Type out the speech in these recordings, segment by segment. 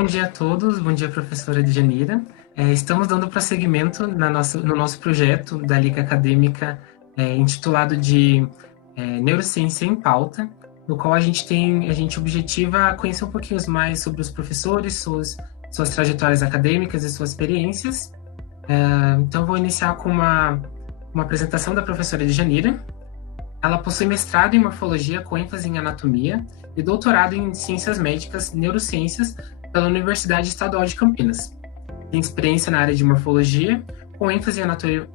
Bom dia a todos, bom dia, professora Djanira. Estamos dando prosseguimento no nosso projeto da Liga Acadêmica, intitulado de Neurociência em Pauta, no qual a gente objetiva conhecer um pouquinho mais sobre os professores, suas trajetórias acadêmicas e suas experiências. Então, vou iniciar com uma apresentação da professora Djanira. Ela possui mestrado em morfologia com ênfase em anatomia e doutorado em ciências médicas, neurociências, pela Universidade Estadual de Campinas. Tem experiência na área de morfologia, com ênfase em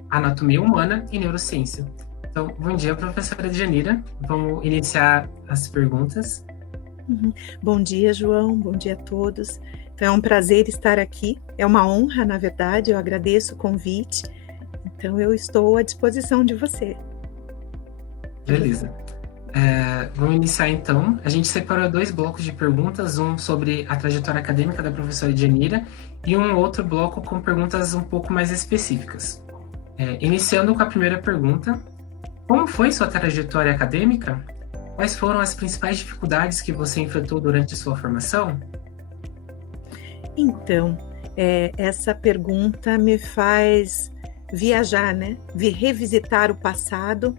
anatomia humana e neurociência. Então, bom dia, professora Djanira. Vamos iniciar as perguntas. Bom dia, João. Bom dia a todos. Então, é um prazer estar aqui. É uma honra, na verdade. Eu agradeço o convite. Então, eu estou à disposição de você. Beleza. Vamos iniciar então. A gente separou 2 blocos de perguntas, um sobre a trajetória acadêmica da professora Djanira e um outro bloco com perguntas um pouco mais específicas. Iniciando com a primeira pergunta: como foi sua trajetória acadêmica? Quais foram as principais dificuldades que você enfrentou durante sua formação? Então, essa pergunta me faz viajar, né? Revisitar o passado,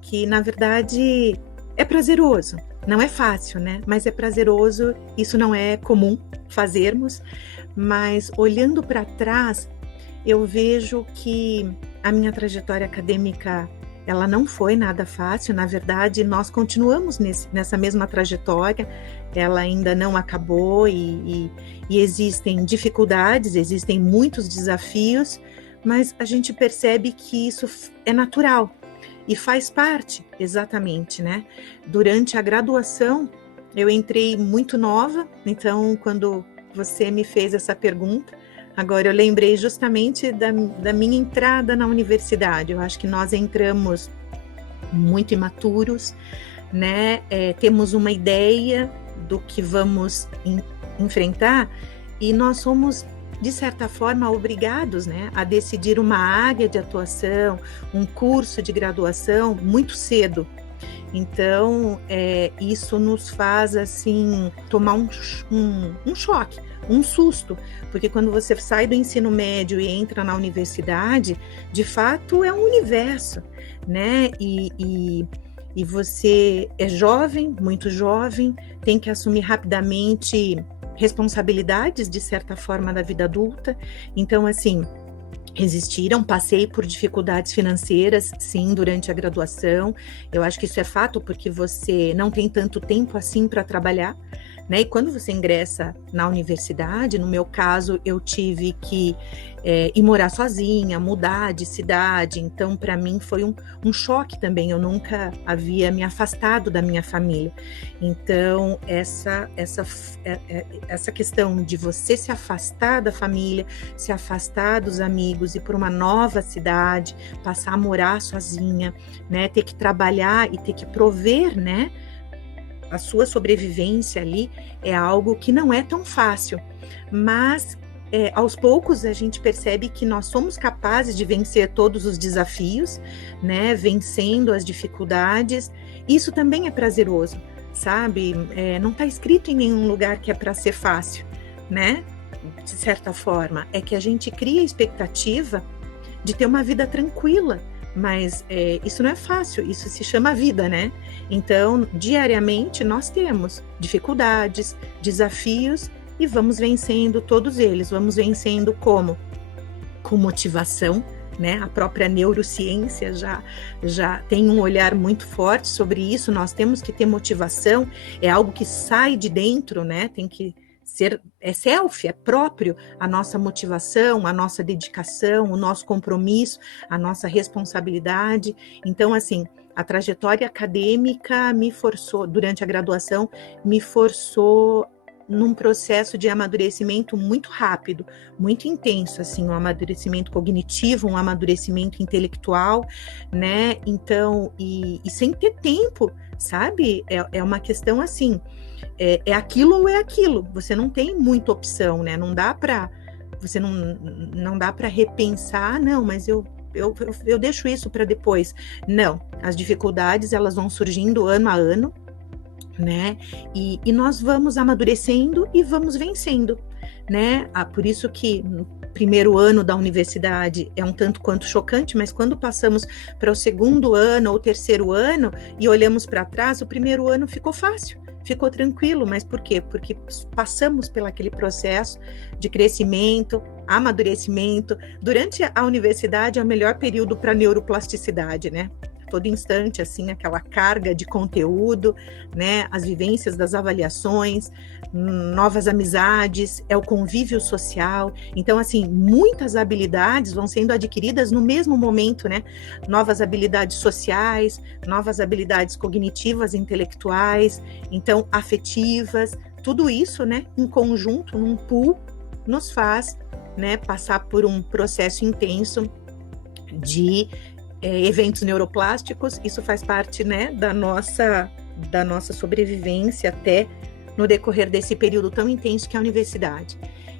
que na verdade é prazeroso. Não é fácil, né? Mas é prazeroso. Isso não é comum fazermos, mas olhando para trás, eu vejo que a minha trajetória acadêmica, ela não foi nada fácil. Na verdade, nós continuamos nessa mesma trajetória. Ela ainda não acabou e existem dificuldades, existem muitos desafios, mas a gente percebe que isso é natural. E faz parte, exatamente, né? Durante a graduação, eu entrei muito nova, então, quando você me fez essa pergunta, agora eu lembrei justamente da minha entrada na universidade. Eu acho que nós entramos muito imaturos, né? Temos uma ideia do que vamos enfrentar e nós somos, de certa forma, obrigados, né, a decidir uma área de atuação, um curso de graduação muito cedo. Então, isso nos faz, assim, tomar um choque, um susto, porque quando você sai do ensino médio e entra na universidade, de fato é um universo, né, e você é jovem, muito jovem, tem que assumir rapidamente responsabilidades, de certa forma, da vida adulta. Então, assim, passei por dificuldades financeiras, sim, durante a graduação. Eu acho que isso é fato, porque você não tem tanto tempo assim para trabalhar, né? E quando você ingressa na universidade, no meu caso, eu tive que ir morar sozinha, mudar de cidade. Então, para mim, foi um choque também. Eu nunca havia me afastado da minha família. Então, essa questão de você se afastar da família, se afastar dos amigos, ir para uma nova cidade, passar a morar sozinha, né? Ter que trabalhar e ter que prover, né, a sua sobrevivência ali, é algo que não é tão fácil, mas aos poucos a gente percebe que nós somos capazes de vencer todos os desafios, né, vencendo as dificuldades. Isso também é prazeroso, sabe? Não está escrito em nenhum lugar que é para ser fácil, né? De certa forma, é que a gente cria a expectativa de ter uma vida tranquila, mas isso não é fácil, isso se chama vida, né? Então, diariamente nós temos dificuldades, desafios e vamos vencendo todos eles. Vamos vencendo como? Com motivação, né? A própria neurociência já tem um olhar muito forte sobre isso. Nós temos que ter motivação, é algo que sai de dentro, né? Tem que ser, self, é próprio a nossa motivação, a nossa dedicação, o nosso compromisso, a nossa responsabilidade. Então, assim, a trajetória acadêmica me forçou, durante a graduação, me forçou num processo de amadurecimento muito rápido, muito intenso, assim, um amadurecimento cognitivo, um amadurecimento intelectual, né? Então, e sem ter tempo, sabe? É uma questão assim, é aquilo ou é aquilo, você não tem muita opção, né? Não dá para repensar, não, mas eu deixo isso para depois. Não, as dificuldades, elas vão surgindo ano a ano, né? E nós vamos amadurecendo e vamos vencendo. né? Por isso que no primeiro ano da universidade é um tanto quanto chocante, mas quando passamos para o segundo ano ou terceiro ano e olhamos para trás, o primeiro ano ficou fácil, ficou tranquilo. Mas por quê? Porque passamos pelo aquele processo de crescimento, amadurecimento. Durante a universidade é o melhor período para neuroplasticidade, né? Todo instante, assim, aquela carga de conteúdo, né? As vivências das avaliações, novas amizades, é o convívio social. Então, assim, muitas habilidades vão sendo adquiridas no mesmo momento, né? Novas habilidades sociais, novas habilidades cognitivas, intelectuais, então, afetivas, tudo isso, né? Em conjunto, num pool, nos faz, né, passar por um processo intenso de eventos neuroplásticos. Isso faz parte, né, da nossa sobrevivência até no decorrer desse período tão intenso que é a universidade.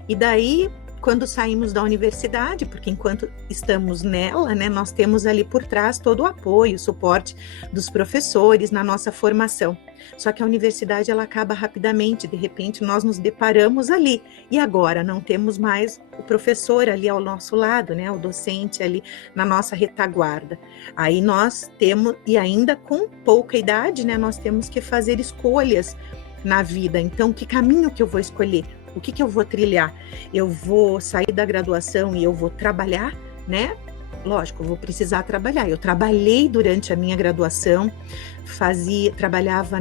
E daí, quando saímos da universidade, porque enquanto estamos nela, né, nós temos ali por trás todo o apoio, o suporte dos professores na nossa formação. Só que a universidade, ela acaba rapidamente, de repente nós nos deparamos ali, e agora não temos mais o professor ali ao nosso lado, né, o docente ali na nossa retaguarda. Aí nós temos, e ainda com pouca idade, né, nós temos que fazer escolhas na vida. Então, que caminho que eu vou escolher? O que eu vou trilhar? Eu vou sair da graduação e eu vou trabalhar, né? Lógico, eu vou precisar trabalhar. Eu trabalhei durante a minha graduação, trabalhava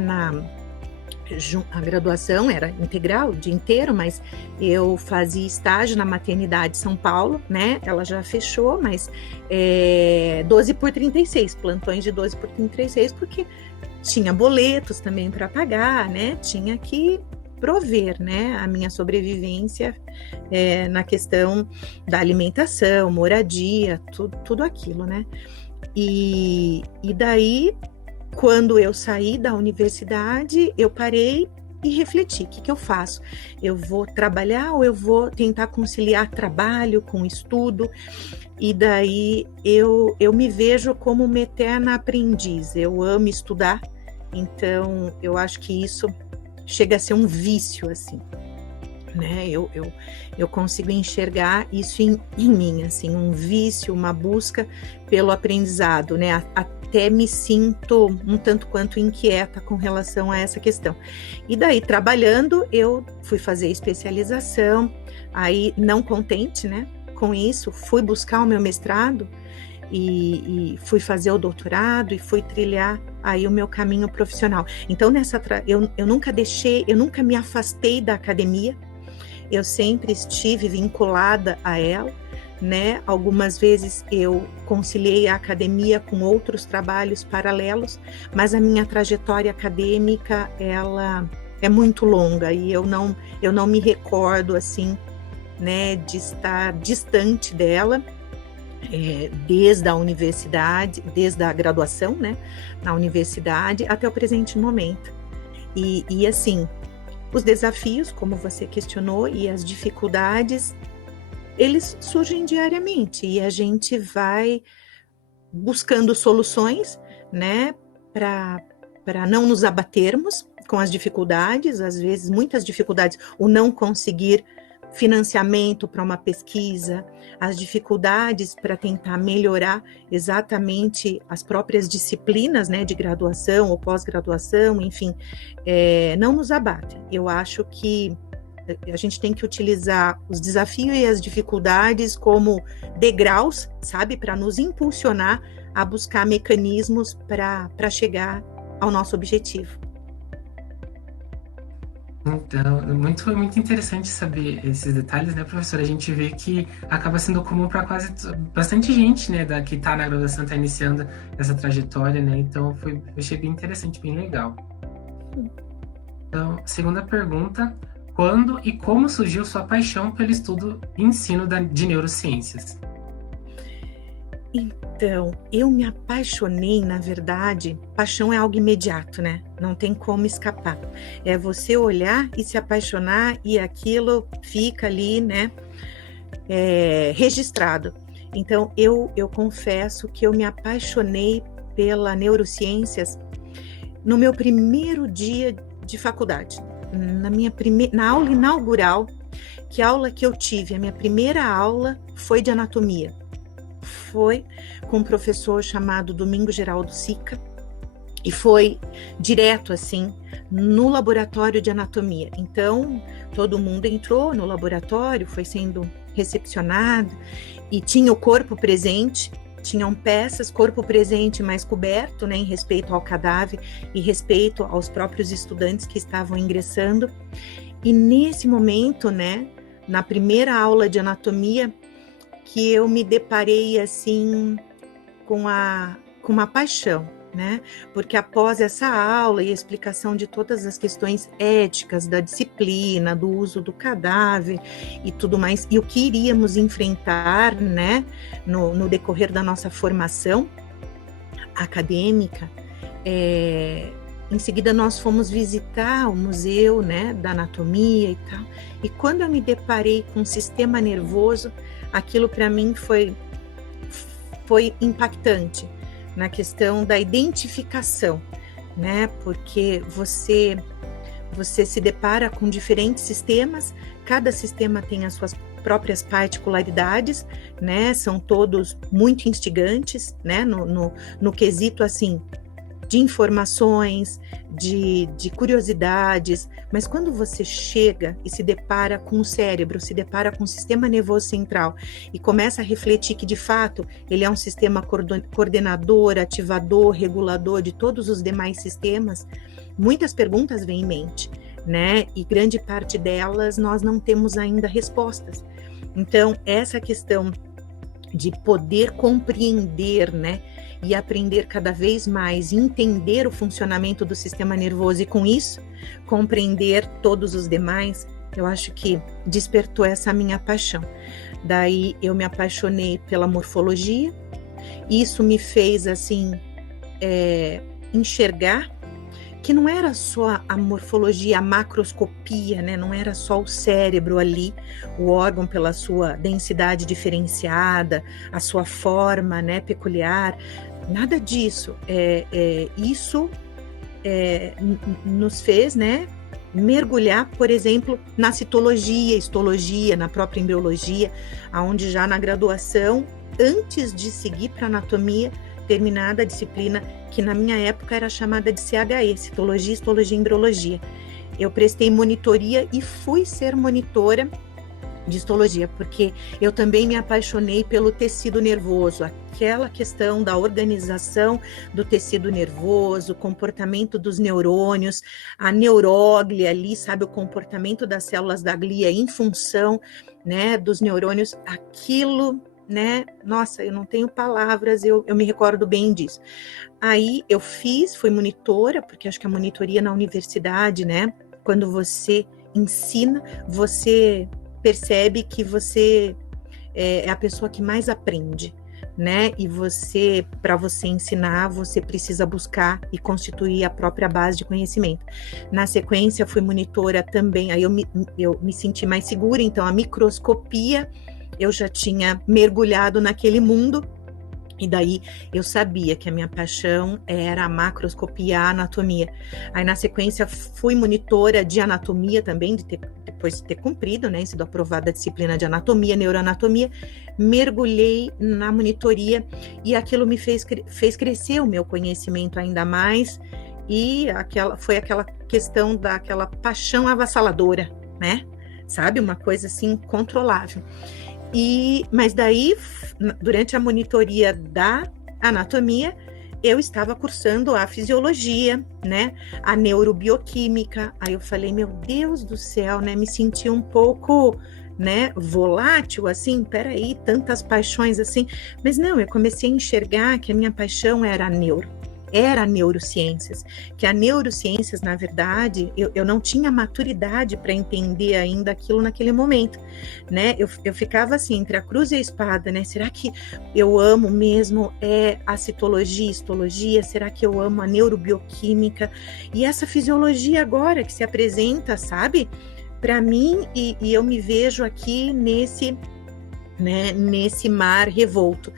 a graduação era integral, o dia inteiro, mas eu fazia estágio na maternidade São Paulo, né? Ela já fechou, mas 12x36, plantões de 12x36, porque tinha boletos também para pagar, né? Tinha que prover, né, a minha sobrevivência na questão da alimentação, moradia, tudo aquilo, né? E daí, quando eu saí da universidade, eu parei e refleti, o que eu faço? Eu vou trabalhar ou eu vou tentar conciliar trabalho com estudo? E daí eu me vejo como uma eterna aprendiz. Eu amo estudar, então eu acho que isso chega a ser um vício, assim, né? Eu consigo enxergar isso em mim, assim, um vício, uma busca pelo aprendizado, né? Até me sinto um tanto quanto inquieta com relação a essa questão. E daí, trabalhando, eu fui fazer especialização, aí não contente, né, com isso, fui buscar o meu mestrado e fui fazer o doutorado e fui trilhar aí o meu caminho profissional. Então, eu nunca me afastei da academia, eu sempre estive vinculada a ela, né? Algumas vezes eu conciliei a academia com outros trabalhos paralelos, mas a minha trajetória acadêmica, ela é muito longa e eu não me recordo, assim, né, de estar distante dela, desde a universidade, desde a graduação, né, na universidade até o presente momento. E assim, os desafios, como você questionou, e as dificuldades, eles surgem diariamente e a gente vai buscando soluções, né, para não nos abatermos com as dificuldades, às vezes muitas dificuldades, o não conseguir financiamento para uma pesquisa, as dificuldades para tentar melhorar exatamente as próprias disciplinas, né, de graduação ou pós-graduação, enfim, não nos abatem. Eu acho que a gente tem que utilizar os desafios e as dificuldades como degraus, sabe, para nos impulsionar a buscar mecanismos para chegar ao nosso objetivo. Então, muito interessante saber esses detalhes, né, professora? A gente vê que acaba sendo comum para bastante gente, né, que está na graduação, está iniciando essa trajetória, né? Então, eu achei bem interessante, bem legal. Então, segunda pergunta: quando e como surgiu sua paixão pelo estudo e ensino de neurociências? Então, eu me apaixonei, na verdade, paixão é algo imediato, né? Não tem como escapar. É você olhar e se apaixonar e aquilo fica ali, né, registrado. Então, eu confesso que eu me apaixonei pela neurociências no meu primeiro dia de faculdade. Na aula inaugural Que aula que eu tive? A minha primeira aula foi de anatomia. Foi com um professor chamado Domingos Geraldo Sica, e foi direto, assim, no laboratório de anatomia. Então, todo mundo entrou no laboratório, foi sendo recepcionado, e tinha o corpo presente, tinham peças, corpo presente, mas coberto, né, em respeito ao cadáver e respeito aos próprios estudantes que estavam ingressando. E nesse momento, né, na primeira aula de anatomia, que eu me deparei, assim, com uma paixão, né? Porque após essa aula e a explicação de todas as questões éticas da disciplina, do uso do cadáver e tudo mais, e o que iríamos enfrentar, né, no decorrer da nossa formação acadêmica, em seguida nós fomos visitar o museu, né, da anatomia e tal, e quando eu me deparei com o sistema nervoso, aquilo para mim foi impactante na questão da identificação, né? Porque você se depara com diferentes sistemas, cada sistema tem as suas próprias particularidades, né? São todos muito instigantes, né? No quesito, assim, de informações, de curiosidades, mas quando você chega e se depara com o cérebro, se depara com o sistema nervoso central e começa a refletir que, de fato, ele é um sistema coordenador, ativador, regulador de todos os demais sistemas, muitas perguntas vêm em mente, né? E grande parte delas nós não temos ainda respostas. Então, essa questão de poder compreender, né, e aprender cada vez mais, entender o funcionamento do sistema nervoso e, com isso, compreender todos os demais, eu acho que despertou essa minha paixão. Daí eu me apaixonei pela morfologia, isso me fez, assim, enxergar que não era só a morfologia, a macroscopia, né? Não era só o cérebro ali, o órgão pela sua densidade diferenciada, a sua forma, né, peculiar, nada disso. Isso nos fez, né, mergulhar, por exemplo, na citologia, histologia, na própria embriologia, onde já na graduação, antes de seguir para anatomia, terminada a disciplina que na minha época era chamada de CHE, Citologia, Histologia e Embriologia. Eu prestei monitoria e fui ser monitora de histologia, porque eu também me apaixonei pelo tecido nervoso, aquela questão da organização do tecido nervoso, o comportamento dos neurônios, a neuróglia ali, sabe, o comportamento das células da glia em função, né, dos neurônios, aquilo, né? Nossa, eu não tenho palavras, eu me recordo bem disso. Aí eu fui monitora, porque acho que a monitoria na universidade, né? Quando você ensina, você percebe que você é a pessoa que mais aprende, né? E para você ensinar, você precisa buscar e constituir a própria base de conhecimento. Na sequência, fui monitora também, aí eu me senti mais segura, então a microscopia, eu já tinha mergulhado naquele mundo, e daí eu sabia que a minha paixão era a macroscopia, a anatomia. Aí na sequência fui monitora de anatomia também, depois de ter cumprido, né, sido aprovada a disciplina de anatomia, neuroanatomia, mergulhei na monitoria e aquilo me fez crescer o meu conhecimento ainda mais, e foi aquela questão daquela paixão avassaladora, né? Sabe? Uma coisa assim incontrolável. Mas daí, durante a monitoria da anatomia, eu estava cursando a fisiologia, né, a neurobioquímica. Aí eu falei, meu Deus do céu, né, me senti um pouco, né, volátil, assim, peraí, tantas paixões assim. Mas não, eu comecei a enxergar que a minha paixão era neurociências, que a neurociências, na verdade, eu não tinha maturidade para entender ainda aquilo naquele momento, né? Eu ficava assim, entre a cruz e a espada, né? Será que eu amo mesmo a citologia, histologia? Será que eu amo a neurobioquímica? E essa fisiologia agora que se apresenta, sabe? Para mim, e eu me vejo aqui nesse mar revolto.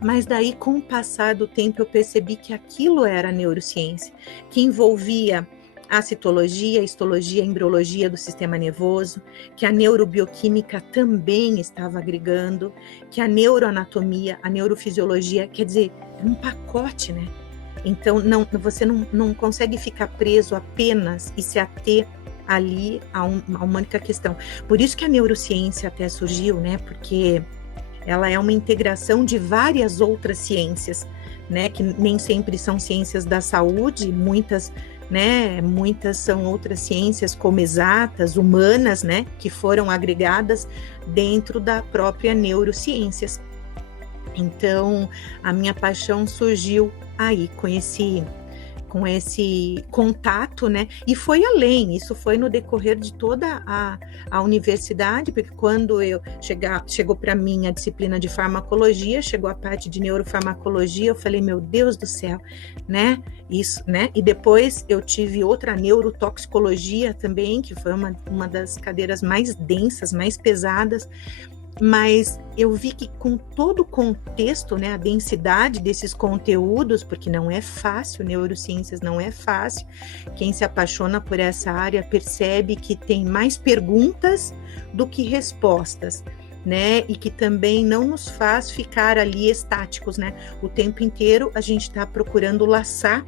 Mas daí, com o passar do tempo, eu percebi que aquilo era neurociência, que envolvia a citologia, a histologia, a embriologia do sistema nervoso, que a neurobioquímica também estava agregando, que a neuroanatomia, a neurofisiologia, quer dizer, um pacote, né? Então, você não consegue ficar preso apenas e se ater ali a uma única questão. Por isso que a neurociência até surgiu, né? Porque ela é uma integração de várias outras ciências, né? Que nem sempre são ciências da saúde, muitas são outras ciências como exatas, humanas, né? Que foram agregadas dentro da própria neurociências. Então, a minha paixão surgiu aí com esse contato, né? E foi além, isso foi no decorrer de toda a universidade, porque quando chegou para mim a disciplina de farmacologia, chegou a parte de neurofarmacologia, eu falei, meu Deus do céu, né? Isso, né? E depois eu tive outra neurotoxicologia também, que foi uma das cadeiras mais densas, mais pesadas, mas eu vi que com todo o contexto, né, a densidade desses conteúdos, porque não é fácil, neurociências não é fácil, quem se apaixona por essa área percebe que tem mais perguntas do que respostas, né, e que também não nos faz ficar ali estáticos, né, o tempo inteiro a gente está procurando laçar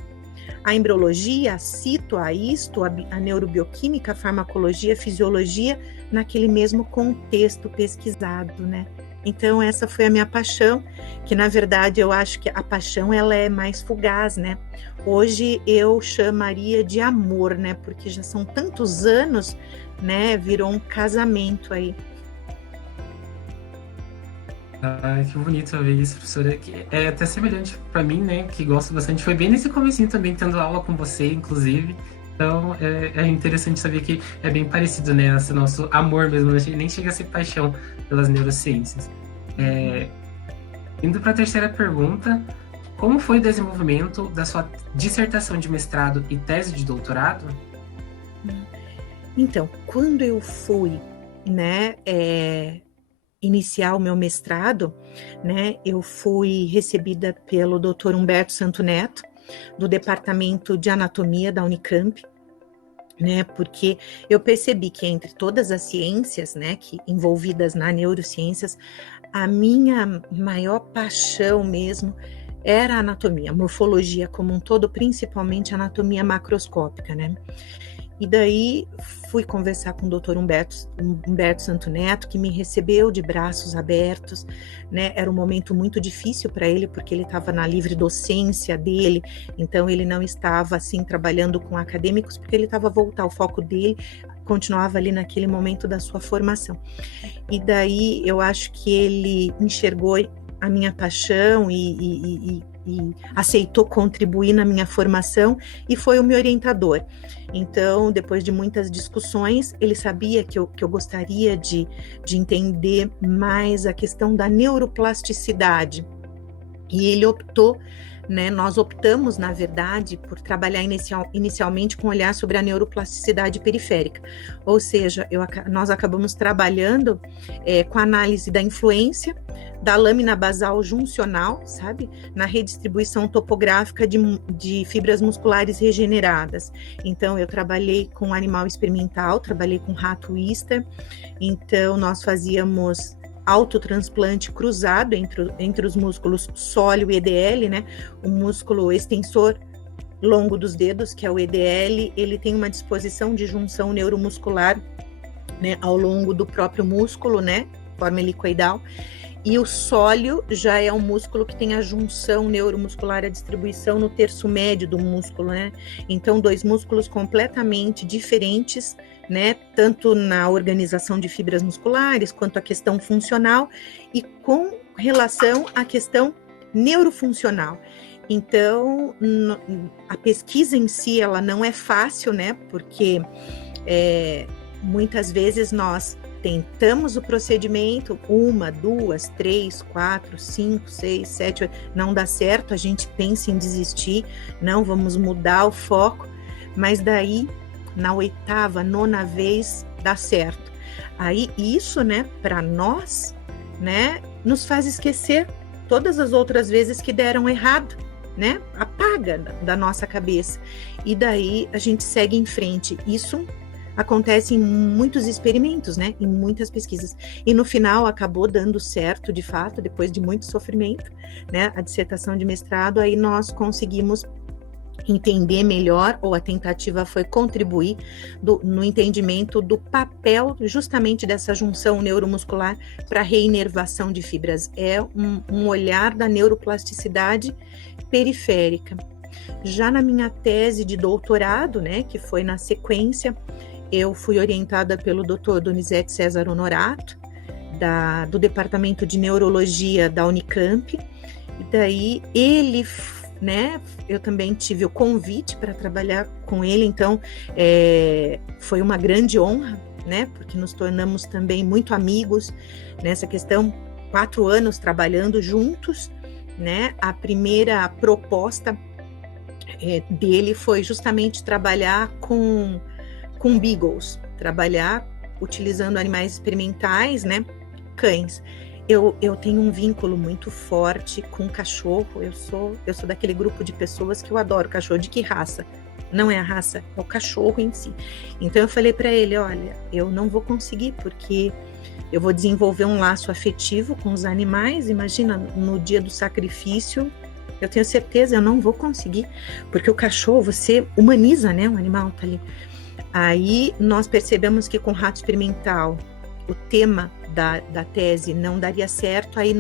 a embriologia, a cito, a histo, a neurobioquímica, a farmacologia, a fisiologia, naquele mesmo contexto pesquisado, né? Então, essa foi a minha paixão, que na verdade eu acho que a paixão ela é mais fugaz, né? Hoje eu chamaria de amor, né? Porque já são tantos anos, né? Virou um casamento aí. Ah, que bonito ver isso, professora. É até semelhante para mim, né? Que gosto bastante. Foi bem nesse comecinho também, tendo aula com você, inclusive. Então, é interessante saber que é bem parecido, né? Esse nosso amor mesmo, nem chega a ser paixão pelas neurociências. Indo para a terceira pergunta, como foi o desenvolvimento da sua dissertação de mestrado e tese de doutorado? Então, quando eu fui, né, iniciar o meu mestrado, né, eu fui recebida pelo Dr. Humberto Santo Neto, do Departamento de Anatomia da Unicamp, né, porque eu percebi que entre todas as ciências, né, que envolvidas na neurociências, a minha maior paixão mesmo era a anatomia, a morfologia como um todo, principalmente a anatomia macroscópica, né. E daí fui conversar com o Dr. Humberto Santo Neto, que me recebeu de braços abertos, né? Era um momento muito difícil para ele, porque ele estava na livre docência dele, então ele não estava assim trabalhando com acadêmicos, porque ele estava voltar o foco dele, continuava ali naquele momento da sua formação. E daí eu acho que ele enxergou a minha paixão e aceitou contribuir na minha formação e foi o meu orientador. Então, depois de muitas discussões, ele sabia que eu gostaria de entender mais a questão da neuroplasticidade. E ele optou, né, nós optamos, na verdade, por trabalhar inicialmente com olhar sobre a neuroplasticidade periférica. Ou seja, nós acabamos trabalhando com a análise da influência da lâmina basal juncional, sabe? Na redistribuição topográfica de fibras musculares regeneradas. Então, eu trabalhei com animal experimental, trabalhei com rato Easter. Então, nós fazíamos autotransplante cruzado entre os músculos sóleo e EDL, né? O músculo extensor longo dos dedos, que é o EDL, ele tem uma disposição de junção neuromuscular, né, ao longo do próprio músculo, né? Forma helicoidal. E o sóleo já é um músculo que tem a junção neuromuscular, a distribuição no terço médio do músculo, né? Então, dois músculos completamente diferentes, né? Tanto na organização de fibras musculares, quanto a questão funcional e com relação à questão neurofuncional. Então, a pesquisa em si, ela não é fácil, né? Porque muitas vezes nós tentamos o procedimento, 1, 2, 3, 4, 5, 6, 7, 8, não dá certo, a gente pensa em desistir, não, vamos mudar o foco, mas daí, na 8ª, 9ª vez, dá certo. Aí, isso, né, para nós, né, nos faz esquecer todas as outras vezes que deram errado, né? Apaga da nossa cabeça. E daí a gente segue em frente. Isso acontece em muitos experimentos, né? Em muitas pesquisas. E no final acabou dando certo, de fato, depois de muito sofrimento, né? A dissertação de mestrado, aí nós conseguimos entender melhor, ou a tentativa foi contribuir no entendimento do papel justamente dessa junção neuromuscular para a reinervação de fibras. É um olhar da neuroplasticidade periférica. Já na minha tese de doutorado, né, que foi na sequência, eu fui orientada pelo Dr. Donizete César Honorato, do Departamento de Neurologia da Unicamp, e daí ele, né, eu também tive o convite para trabalhar com ele, então foi uma grande honra, né, porque nos tornamos também muito amigos nessa questão, 4 anos trabalhando juntos, né. A primeira proposta dele foi justamente trabalhar com beagles, trabalhar utilizando animais experimentais, né, cães. Eu tenho um vínculo muito forte com cachorro. Eu sou daquele grupo de pessoas que eu adoro cachorro. De que raça? Não é a raça, é o cachorro em si. Então eu falei para ele, olha, eu não vou conseguir, porque eu vou desenvolver um laço afetivo com os animais. Imagina, no dia do sacrifício, eu tenho certeza, eu não vou conseguir, porque o cachorro, você humaniza, né, o animal tá ali. Aí nós percebemos que com rato experimental o tema da tese não daria certo, aí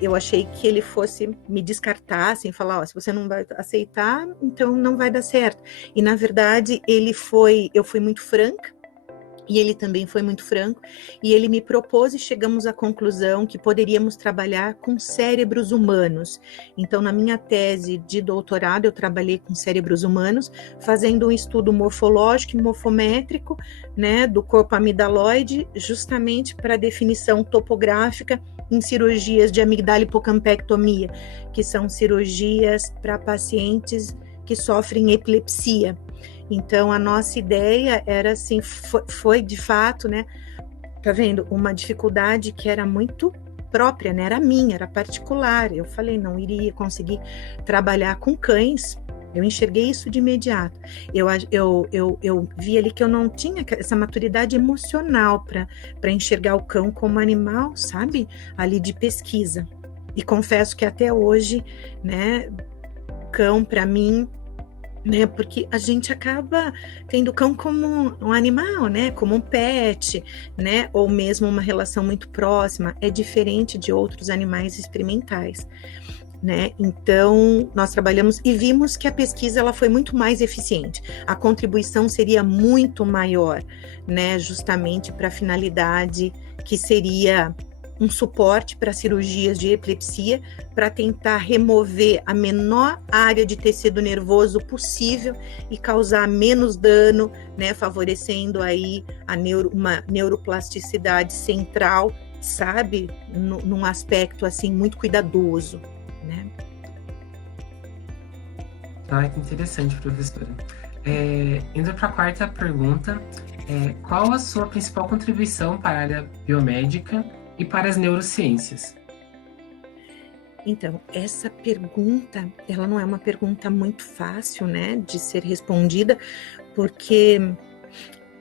eu achei que ele fosse me descartar, assim, falar, se você não vai aceitar, então não vai dar certo. E na verdade eu fui muito franca, e ele também foi muito franco, e ele me propôs e chegamos à conclusão que poderíamos trabalhar com cérebros humanos. Então, na minha tese de doutorado, eu trabalhei com cérebros humanos, fazendo um estudo morfológico e morfométrico, né, do corpo amidaloide, justamente para definição topográfica em cirurgias de amigdala hipocampectomia, que são cirurgias para pacientes que sofrem epilepsia. Então, a nossa ideia era assim, foi de fato, né, tá vendo, uma dificuldade que era muito própria, né, era minha, era particular. Eu falei, não iria conseguir trabalhar com cães. Eu enxerguei isso de imediato. Eu vi ali que eu não tinha essa maturidade emocional para enxergar o cão como animal, sabe, ali de pesquisa. E confesso que até hoje, né, cão para mim, né, porque a gente acaba tendo cão como um animal, né, como um pet, né, ou mesmo uma relação muito próxima, é diferente de outros animais experimentais, né. Então nós trabalhamos e vimos que a pesquisa ela foi muito mais eficiente, a contribuição seria muito maior, né, justamente para a finalidade que seria um suporte para cirurgias de epilepsia, para tentar remover a menor área de tecido nervoso possível e causar menos dano, né, favorecendo aí uma neuroplasticidade central, sabe, num aspecto assim muito cuidadoso, né? Ah, que interessante, professora. Indo para a quarta pergunta, qual a sua principal contribuição para a área biomédica e para as neurociências? Então, essa pergunta, ela não é uma pergunta muito fácil, né, de ser respondida, porque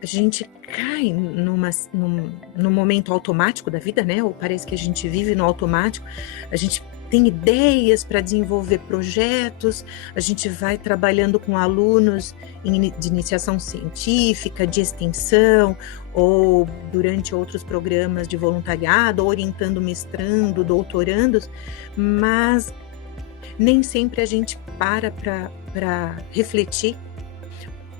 a gente cai num momento automático da vida, né, ou parece que a gente vive no automático, a gente tem ideias para desenvolver projetos, a gente vai trabalhando com alunos de iniciação científica, de extensão, ou durante outros programas de voluntariado, orientando mestrando, doutorandos, mas nem sempre a gente para refletir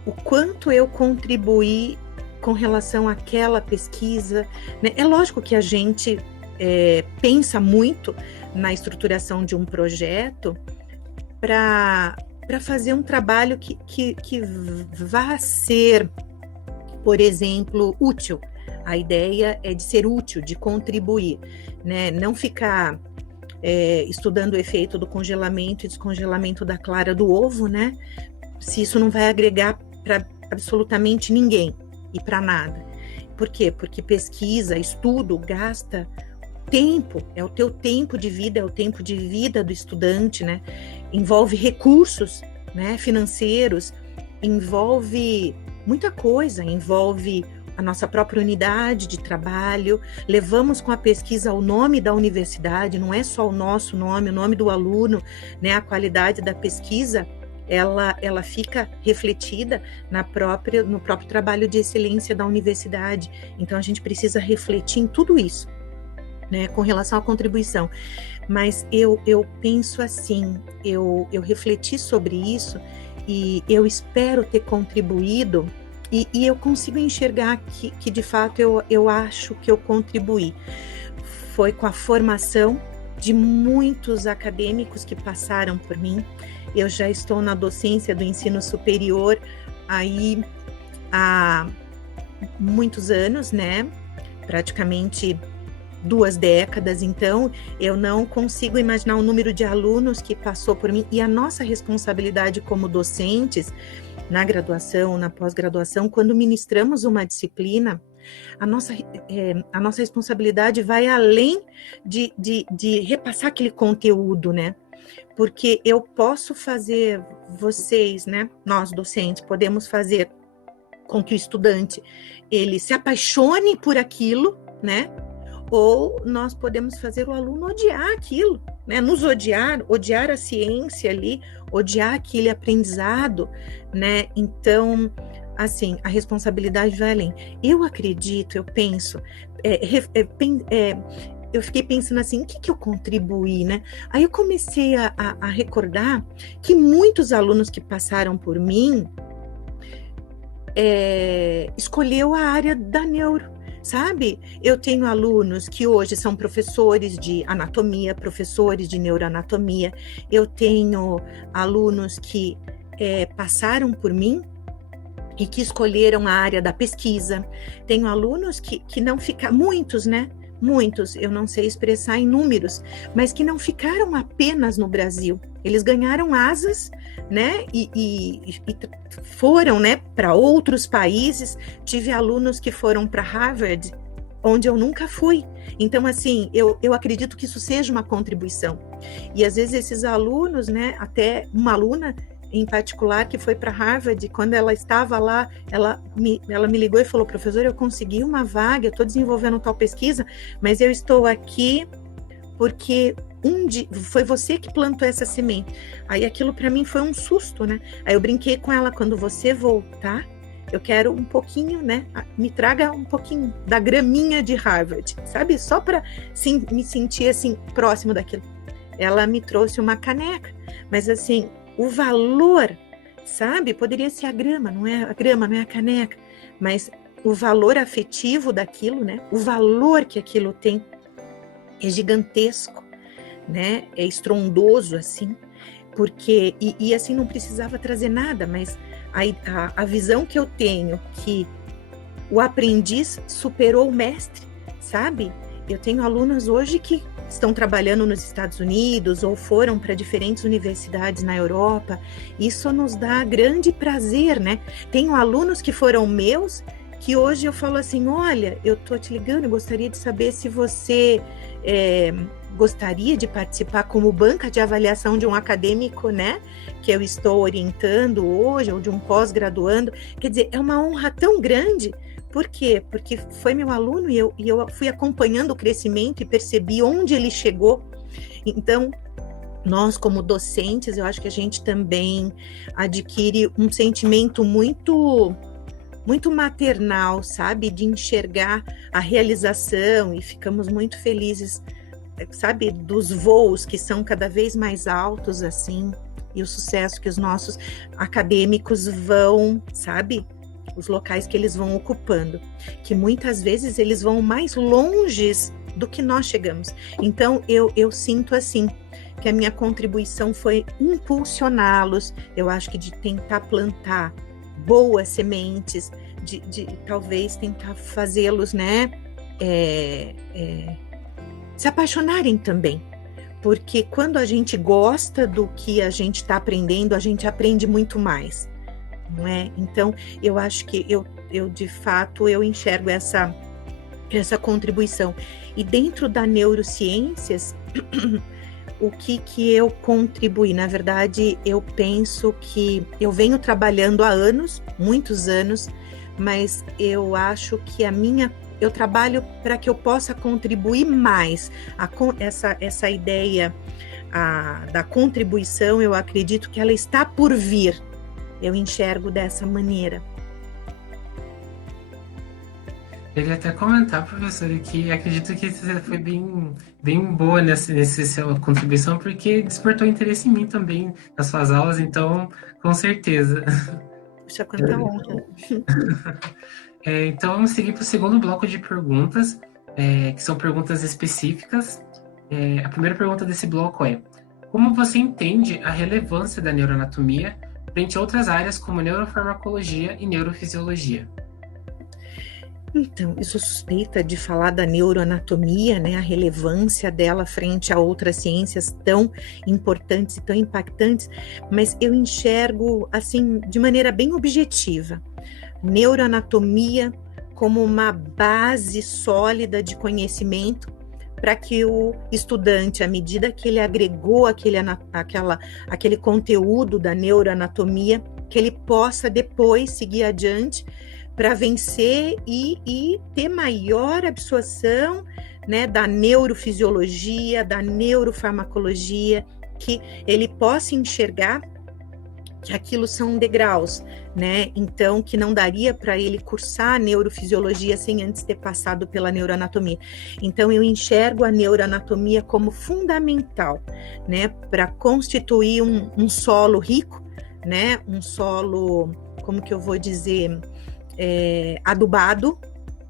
o quanto eu contribuí com relação àquela pesquisa, né? É lógico que a gente pensa muito na estruturação de um projeto para fazer um trabalho que vá ser, por exemplo, útil. A ideia é de ser útil, de contribuir, né? Não ficar estudando o efeito do congelamento e descongelamento da clara do ovo, né? Se isso não vai agregar para absolutamente ninguém e para nada. Por quê? Porque pesquisa, estudo, gasta tempo, é o teu tempo de vida, é o tempo de vida do estudante, né? Envolve recursos, né, financeiros, envolve muita coisa, envolve a nossa própria unidade de trabalho, levamos com a pesquisa o nome da universidade, não é só o nosso nome, o nome do aluno, né? A qualidade da pesquisa, ela fica refletida no próprio trabalho de excelência da universidade. Então, a gente precisa refletir em tudo isso, né, com relação à contribuição. Mas eu penso assim, eu refleti sobre isso e eu espero ter contribuído e eu consigo enxergar que de fato eu acho que eu contribuí. Foi com a formação de muitos acadêmicos que passaram por mim. Eu já estou na docência do ensino superior aí há muitos anos, né? Praticamente 2 décadas, então eu não consigo imaginar o número de alunos que passou por mim e a nossa responsabilidade como docentes, na graduação, na pós-graduação, quando ministramos uma disciplina, a nossa responsabilidade vai além de repassar aquele conteúdo, né? Porque eu posso fazer, vocês, né, nós docentes, podemos fazer com que o estudante, ele se apaixone por aquilo, né? Ou nós podemos fazer o aluno odiar aquilo, né? Nos odiar a ciência ali, odiar aquele aprendizado, né? Então, assim, a responsabilidade vai além. Eu acredito, eu penso, eu fiquei pensando assim, o que eu contribuí, né? Aí eu comecei a recordar que muitos alunos que passaram por mim escolheu a área da neuro, sabe? Eu tenho alunos que hoje são professores de anatomia, professores de neuroanatomia, eu tenho alunos que passaram por mim e que escolheram a área da pesquisa, tenho alunos que não ficaram, muitos, né? Muitos, eu não sei expressar em números, mas que não ficaram apenas no Brasil. Eles ganharam asas, né? E foram, né, para outros países. Tive alunos que foram para Harvard, onde eu nunca fui. Então, assim, eu acredito que isso seja uma contribuição. E às vezes esses alunos, né? Até uma aluna em particular que foi para Harvard, quando ela estava lá, ela me ligou e falou: professor, eu consegui uma vaga, eu estou desenvolvendo tal pesquisa, mas eu estou aqui porque foi você que plantou essa semente. Aí aquilo para mim foi um susto, né? Aí eu brinquei com ela: quando você voltar, eu quero um pouquinho, né? Me traga um pouquinho da graminha de Harvard, sabe? Só para me sentir assim próximo daquilo. Ela me trouxe uma caneca, mas assim, o valor, sabe? Poderia ser a grama, não é a caneca, mas o valor afetivo daquilo, né? O valor que aquilo tem é gigantesco, né? É estrondoso, assim, porque, e assim, não precisava trazer nada, mas a visão que eu tenho que o aprendiz superou o mestre, sabe? Eu tenho alunos hoje que estão trabalhando nos Estados Unidos ou foram para diferentes universidades na Europa. Isso nos dá grande prazer, né? Tenho alunos que foram meus, que hoje eu falo assim: olha, eu tô te ligando, eu gostaria de saber se você gostaria de participar como banca de avaliação de um acadêmico, né? Que eu estou orientando hoje, ou de um pós-graduando. Quer dizer, é uma honra tão grande. Por quê? Porque foi meu aluno e eu fui acompanhando o crescimento e percebi onde ele chegou. Então, nós como docentes, eu acho que a gente também adquire um sentimento muito, muito maternal, sabe? De enxergar a realização e ficamos muito felizes, sabe? Dos voos que são cada vez mais altos, assim, e o sucesso que os nossos acadêmicos vão, sabe? Os locais que eles vão ocupando, que muitas vezes eles vão mais longe do que nós chegamos. Então, eu sinto assim, que a minha contribuição foi impulsioná-los, eu acho que de tentar plantar boas sementes, de talvez tentar fazê-los, né, se apaixonarem também. Porque quando a gente gosta do que a gente está aprendendo, a gente aprende muito mais. Não é? Então, eu acho que eu de fato, eu enxergo essa essa contribuição. E dentro da neurociências, o que eu contribuí? Na verdade, eu penso que eu venho trabalhando há anos, muitos anos, mas eu acho que eu trabalho para que eu possa contribuir mais. Essa ideia da contribuição, eu acredito que ela está por vir. Eu enxergo dessa maneira. Eu queria até comentar, professora, que acredito que você foi bem boa nessa sua contribuição, porque despertou interesse em mim também nas suas aulas, então, com certeza. Puxa, quanta honra. Então, vamos seguir para o segundo bloco de perguntas, que são perguntas específicas. A primeira pergunta desse bloco é: como você entende a relevância da neuroanatomia frente a outras áreas como neurofarmacologia e neurofisiologia? Então, eu sou suspeita de falar da neuroanatomia, né, a relevância dela frente a outras ciências tão importantes e tão impactantes, mas eu enxergo, assim, de maneira bem objetiva, neuroanatomia como uma base sólida de conhecimento para que o estudante, à medida que ele agregou aquele conteúdo da neuroanatomia, que ele possa depois seguir adiante para vencer e ter maior absorção, né, da neurofisiologia, da neurofarmacologia, que ele possa enxergar que aquilo são degraus, né? Então, que não daria para ele cursar a neurofisiologia sem antes ter passado pela neuroanatomia. Então, eu enxergo a neuroanatomia como fundamental, né, para constituir um solo rico, né? Um solo, como que eu vou dizer, adubado,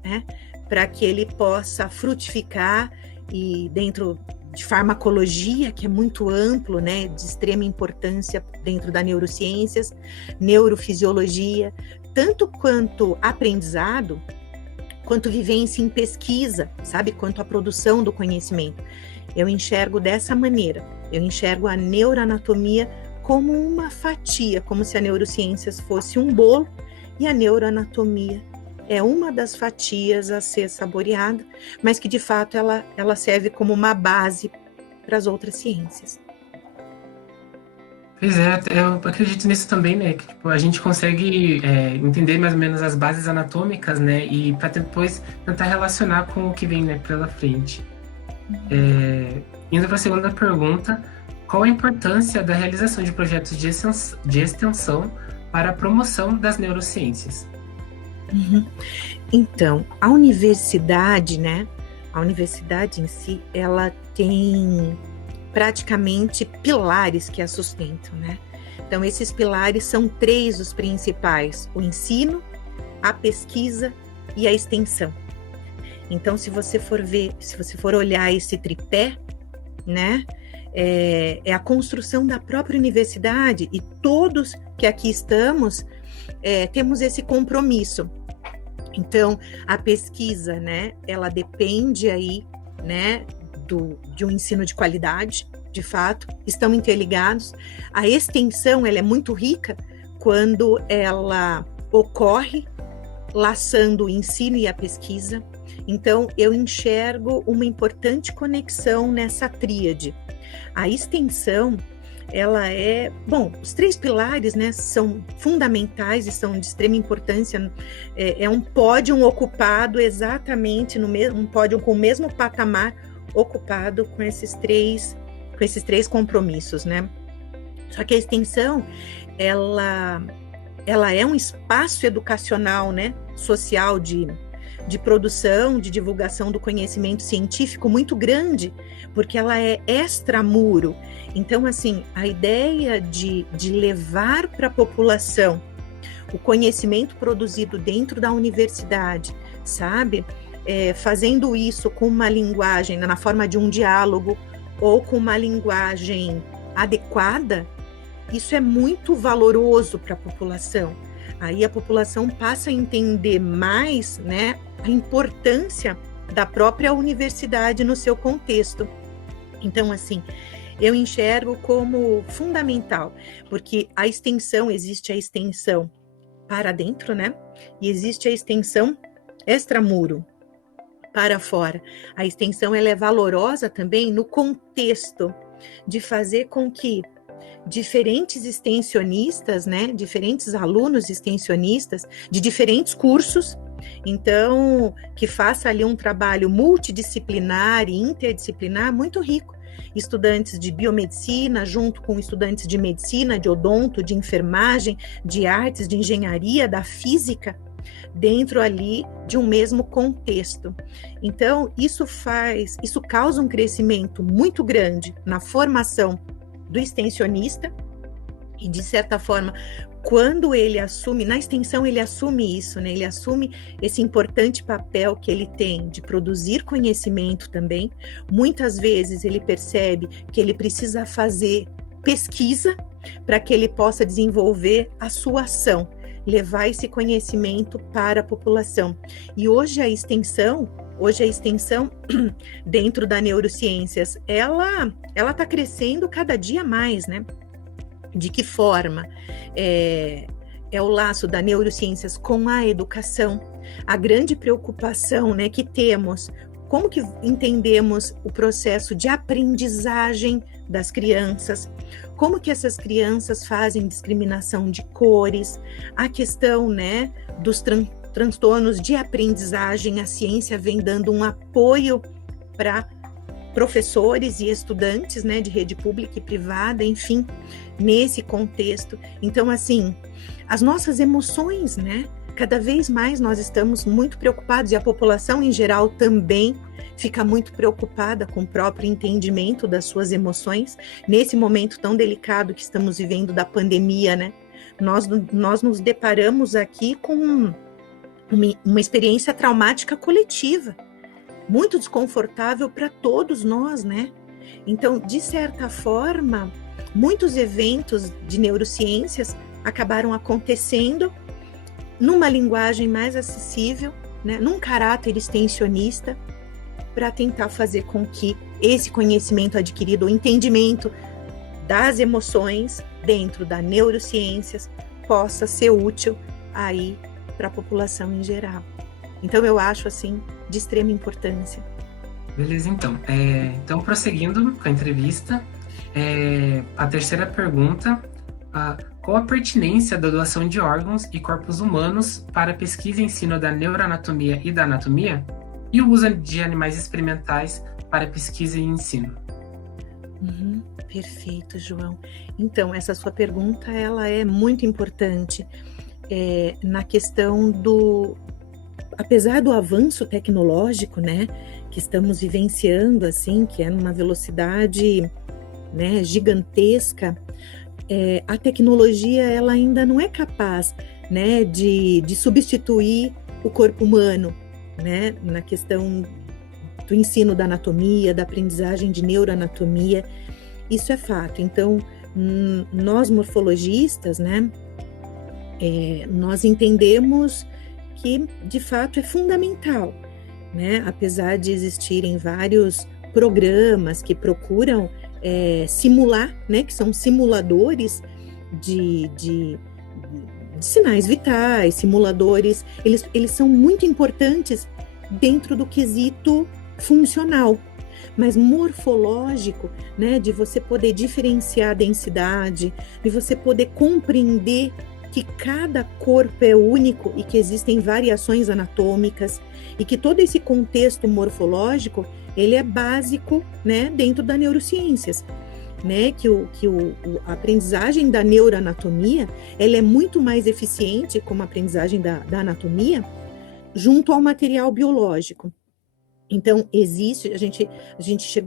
né, para que ele possa frutificar e dentro de farmacologia, que é muito amplo, né, de extrema importância dentro da neurociências, neurofisiologia, tanto quanto aprendizado, quanto vivência em pesquisa, sabe, quanto a produção do conhecimento. Eu enxergo dessa maneira, eu enxergo a neuroanatomia como uma fatia, como se a neurociências fosse um bolo, e a neuroanatomia é uma das fatias a ser saboreada, mas que de fato ela serve como uma base para as outras ciências. Pois é, eu acredito nisso também, né? Que tipo, a gente consegue entender mais ou menos as bases anatômicas, né? E para depois tentar relacionar com o que vem, né, pela frente. Indo para a segunda pergunta, qual a importância da realização de projetos de extensão para a promoção das neurociências? Então, a universidade, né? A universidade em si, ela tem praticamente pilares que a sustentam, né? Então, esses pilares são 3 os principais: o ensino, a pesquisa e a extensão. Então, se você for olhar esse tripé, né? É a construção da própria universidade, e todos que aqui estamos temos esse compromisso. Então, a pesquisa, né, ela depende aí, né, de um ensino de qualidade, de fato, estão interligados. A extensão, ela é muito rica quando ela ocorre laçando o ensino e a pesquisa. Então, eu enxergo uma importante conexão nessa tríade. A extensão, ela os 3 pilares, né, são fundamentais e são de extrema importância. É um pódio ocupado exatamente um pódio com o mesmo patamar ocupado com esses três compromissos, né? Só que a extensão, ela é um espaço educacional, né, social de produção, de divulgação do conhecimento científico muito grande, porque ela é extramuro. Então, assim, a ideia de levar para a população o conhecimento produzido dentro da universidade, sabe? Fazendo isso com uma linguagem, na forma de um diálogo, ou com uma linguagem adequada, isso é muito valoroso para a população. Aí a população passa a entender mais, né, a importância da própria universidade no seu contexto. Então, assim, eu enxergo como fundamental, porque existe a extensão para dentro, né? E existe a extensão extramuro. para fora. A extensão ela é valorosa também no contexto de fazer com que diferentes extensionistas, né, diferentes alunos extensionistas de diferentes cursos, então, que faça ali um trabalho multidisciplinar e interdisciplinar muito rico. Estudantes de biomedicina, junto com estudantes de medicina, de odonto, de enfermagem, de artes, de engenharia, da física, dentro ali de um mesmo contexto. Então, isso causa um crescimento muito grande na formação do extensionista e, de certa forma, quando ele assume, na extensão ele assume isso, né? Ele assume esse importante papel que ele tem de produzir conhecimento também. Muitas vezes ele percebe que ele precisa fazer pesquisa para que ele possa desenvolver a sua ação, levar esse conhecimento para a população. E hoje a extensão dentro da neurociências, ela está crescendo cada dia mais, né? De que forma? É o laço da neurociências com a educação, a grande preocupação, né, que temos, como que entendemos o processo de aprendizagem das crianças, como que essas crianças fazem discriminação de cores, a questão, né, dos transtornos de aprendizagem. A ciência vem dando um apoio para professores e estudantes, né, de rede pública e privada, enfim, nesse contexto. Então, assim, as nossas emoções, né, cada vez mais nós estamos muito preocupados, e a população em geral também fica muito preocupada com o próprio entendimento das suas emoções, nesse momento tão delicado que estamos vivendo da pandemia, né? Nós nos deparamos aqui com uma experiência traumática coletiva, muito desconfortável para todos nós, né? Então, de certa forma, muitos eventos de neurociências acabaram acontecendo numa linguagem mais acessível, né? Num caráter extensionista, para tentar fazer com que esse conhecimento adquirido, o entendimento das emoções dentro da neurociências, possa ser útil aí para a população em geral. Então, eu acho, assim, de extrema importância. Beleza, então. Então, prosseguindo com a entrevista, a terceira pergunta, qual a pertinência da doação de órgãos e corpos humanos para pesquisa e ensino da neuroanatomia e da anatomia, e o uso de animais experimentais para pesquisa e ensino? Perfeito, João. Então, essa sua pergunta, ela é muito importante na questão apesar do avanço tecnológico, né, que estamos vivenciando, assim, que é numa velocidade, né, gigantesca, a tecnologia, ela ainda não é capaz, né, de substituir o corpo humano, né, na questão do ensino da anatomia, da aprendizagem de neuroanatomia. Isso é fato. Então, nós morfologistas, né, nós entendemos que, de fato, é fundamental, né? Apesar de existirem vários programas que procuram simular, né? Que são simuladores de sinais vitais, simuladores, eles são muito importantes dentro do quesito funcional, mas morfológico, né? De você poder diferenciar a densidade, de você poder compreender que cada corpo é único e que existem variações anatômicas e que todo esse contexto morfológico, ele é básico, né, dentro da neurociências, né, que a aprendizagem da neuroanatomia, ela é muito mais eficiente como a aprendizagem da anatomia junto ao material biológico. Então,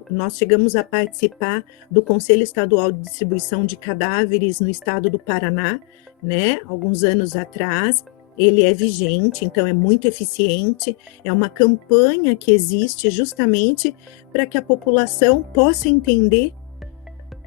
nós chegamos a participar do Conselho Estadual de Distribuição de Cadáveres no estado do Paraná, né, alguns anos atrás. Ele é vigente, então é muito eficiente, é uma campanha que existe justamente para que a população possa entender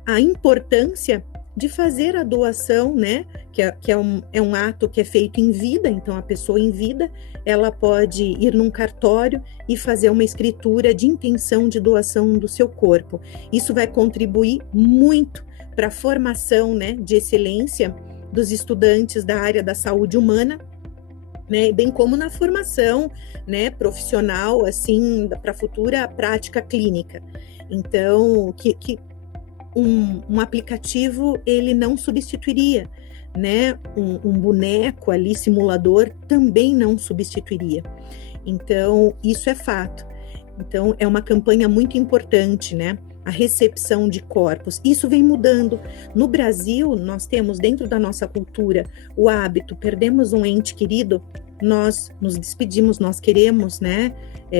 a importância de fazer a doação, né, que é um ato que é feito em vida. Então a pessoa em vida, ela pode ir num cartório e fazer uma escritura de intenção de doação do seu corpo. Isso vai contribuir muito para a formação, né, de excelência dos estudantes da área da saúde humana né, bem como na formação, né, profissional, assim, para futura prática clínica. Então, que um aplicativo, ele não substituiria, né, um boneco ali, simulador, também não substituiria. Então, isso é fato. Então, é uma campanha muito importante, né? A recepção de corpos. Isso vem mudando. No Brasil, nós temos dentro da nossa cultura o hábito, perdemos um ente querido, nós nos despedimos, nós queremos, né?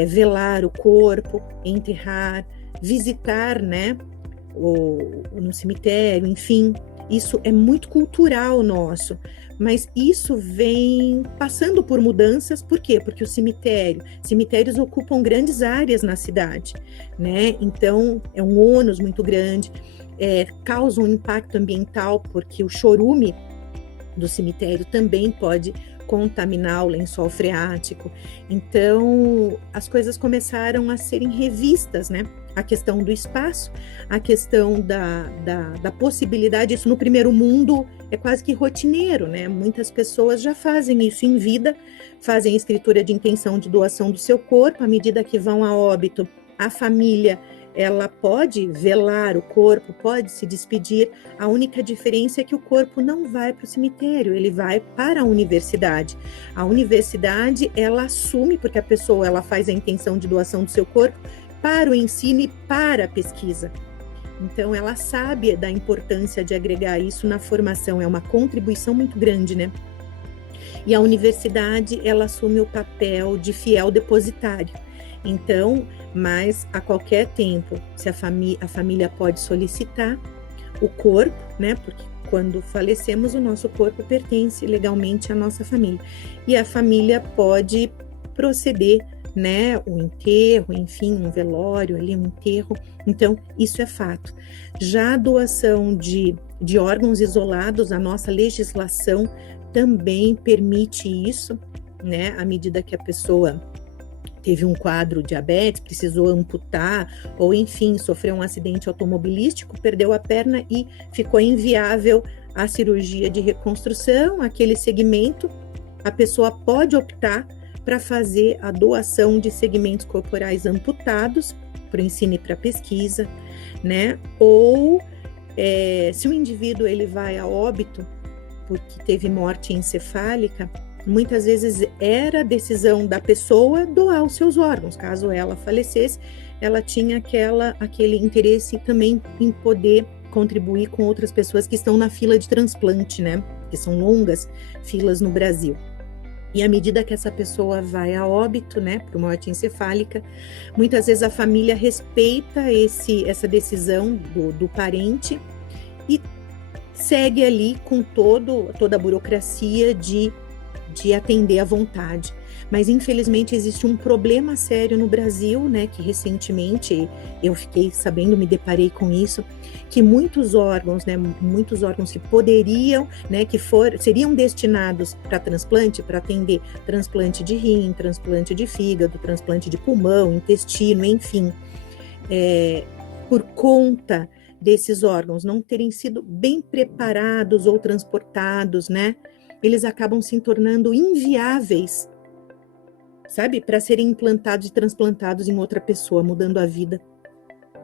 Velar o corpo, enterrar, visitar, né? No cemitério, enfim. Isso é muito cultural nosso. Mas isso vem passando por mudanças, por quê? Porque o cemitérios ocupam grandes áreas na cidade, né? Então, é um ônus muito grande, causa um impacto ambiental, porque o chorume do cemitério também pode contaminar o lençol freático. Então, as coisas começaram a serem revistas, né? A questão do espaço, a questão da possibilidade, isso no primeiro mundo é quase que rotineiro, né? Muitas pessoas já fazem isso em vida, fazem escritura de intenção de doação do seu corpo, à medida que vão a óbito, a família, ela pode velar o corpo, pode se despedir, a única diferença é que o corpo não vai para o cemitério, ele vai para a universidade. A universidade, ela assume, porque a pessoa, ela faz a intenção de doação do seu corpo, para o ensino e para a pesquisa. Então, ela sabe da importância de agregar isso na formação, é uma contribuição muito grande, né? E a universidade, ela assume o papel de fiel depositário. Então, mas a qualquer tempo, se a família pode solicitar o corpo, né? Porque quando falecemos, o nosso corpo pertence legalmente à nossa família. E a família pode proceder, né, o enterro, enfim, um velório ali, um enterro. Então, isso é fato. Já a doação de órgãos isolados, a nossa legislação também permite isso, né, à medida que a pessoa teve um quadro diabetes, precisou amputar, ou enfim, sofreu um acidente automobilístico, perdeu a perna e ficou inviável a cirurgia de reconstrução, aquele segmento, a pessoa pode optar para fazer a doação de segmentos corporais amputados para o ensino e para a pesquisa, né? Ou se o indivíduo ele vai a óbito porque teve morte encefálica, muitas vezes era a decisão da pessoa doar os seus órgãos. Caso ela falecesse, ela tinha aquele interesse também em poder contribuir com outras pessoas que estão na fila de transplante, né? Que são longas filas no Brasil. E à medida que essa pessoa vai a óbito, né, por morte encefálica, muitas vezes a família respeita essa decisão do parente e segue ali com toda a burocracia de atender à vontade. Mas, infelizmente, existe um problema sério no Brasil, né, que recentemente eu fiquei sabendo, me deparei com isso, que muitos órgãos que poderiam, né, que seriam destinados para transplante, para atender transplante de rim, transplante de fígado, transplante de pulmão, intestino, enfim, por conta desses órgãos não terem sido bem preparados ou transportados, né, eles acabam se tornando inviáveis, sabe, para serem implantados e transplantados em outra pessoa, mudando a vida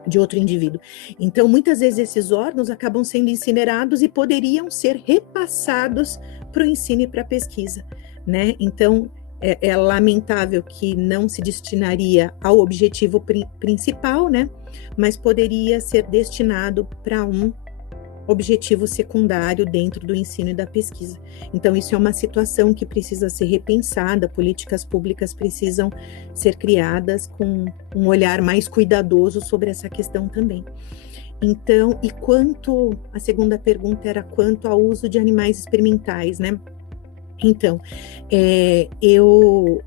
de outro indivíduo. Então, muitas vezes esses órgãos acabam sendo incinerados e poderiam ser repassados para o ensino e para a pesquisa, né? Então, é lamentável que não se destinaria ao objetivo principal, né? Mas poderia ser destinado para um objetivo secundário dentro do ensino e da pesquisa. Então, isso é uma situação que precisa ser repensada, políticas públicas precisam ser criadas com um olhar mais cuidadoso sobre essa questão também. Então, a segunda pergunta era quanto ao uso de animais experimentais, né? Então, eu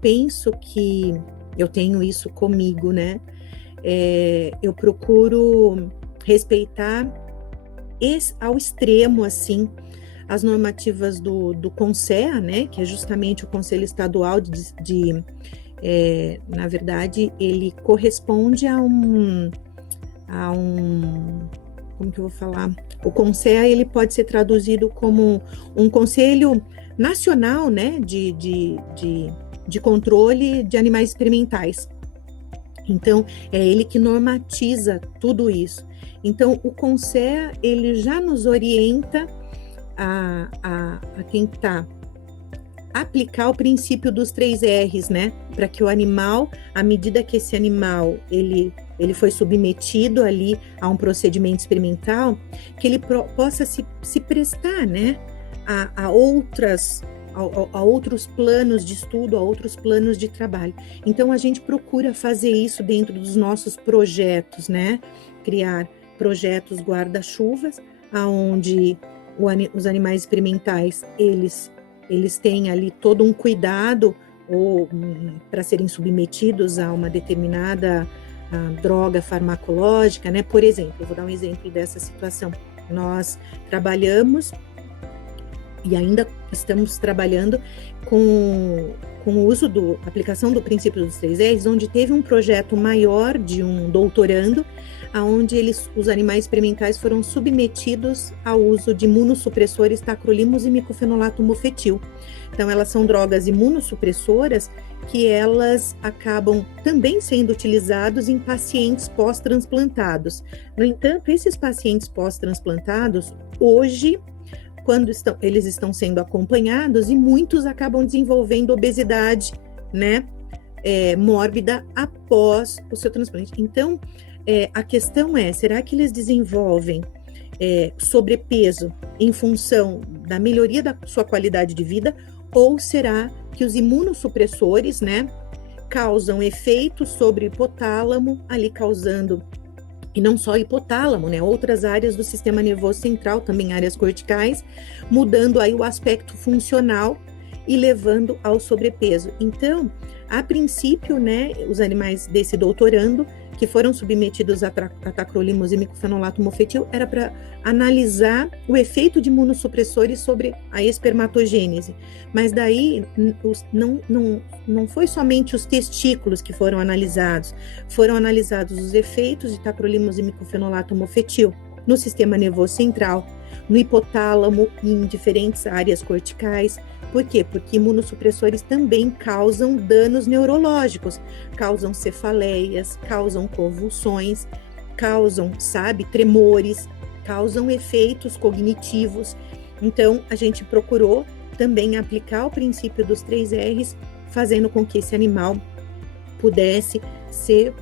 penso que eu tenho isso comigo, né? Eu procuro respeitar ao extremo, assim, as normativas do CONSEA, né, que é justamente o Conselho Estadual na verdade, ele corresponde a um, como que eu vou falar? O CONSEA, ele pode ser traduzido como um conselho nacional, né, de controle de animais experimentais. Então, é ele que normatiza tudo isso. Então, o CONSEA, ele já nos orienta a tentar aplicar o princípio dos 3 R's, né? Para que o animal, à medida que esse animal, ele foi submetido ali a um procedimento experimental, que ele possa se prestar, né? A outros planos de estudo, a outros planos de trabalho. Então, a gente procura fazer isso dentro dos nossos projetos, né? Criar projetos guarda-chuvas, onde os animais experimentais, eles têm ali todo um cuidado para serem submetidos a uma determinada droga farmacológica, né? Por exemplo, eu vou dar um exemplo dessa situação. Nós trabalhamos e ainda estamos trabalhando com o uso aplicação do princípio dos 3 R's, onde teve um projeto maior de um doutorando, onde os animais experimentais foram submetidos ao uso de imunossupressores tacrolimus e micofenolato mofetil. Então, elas são drogas imunossupressoras que elas acabam também sendo utilizados em pacientes pós-transplantados. No entanto, esses pacientes pós-transplantados, hoje, eles estão sendo acompanhados e muitos acabam desenvolvendo obesidade, né, mórbida após o seu transplante. Então, a questão é, será que eles desenvolvem sobrepeso em função da melhoria da sua qualidade de vida, ou será que os imunossupressores, né, causam efeitos sobre o hipotálamo, ali causando, e não só hipotálamo, né, outras áreas do sistema nervoso central, também áreas corticais, mudando aí o aspecto funcional e levando ao sobrepeso. Então, a princípio, né, os animais desse doutorando, que foram submetidos a tacrolimus e micofenolato mofetil, era para analisar o efeito de imunossupressores sobre a espermatogênese. Mas daí, não foi somente os testículos que foram analisados os efeitos de tacrolimus e micofenolato mofetil no sistema nervoso central, no hipotálamo e em diferentes áreas corticais. Por quê? Porque imunossupressores também causam danos neurológicos, causam cefaleias, causam convulsões, causam, tremores, causam efeitos cognitivos. Então, a gente procurou também aplicar o princípio dos 3 R's, fazendo com que esse animal pudesse ser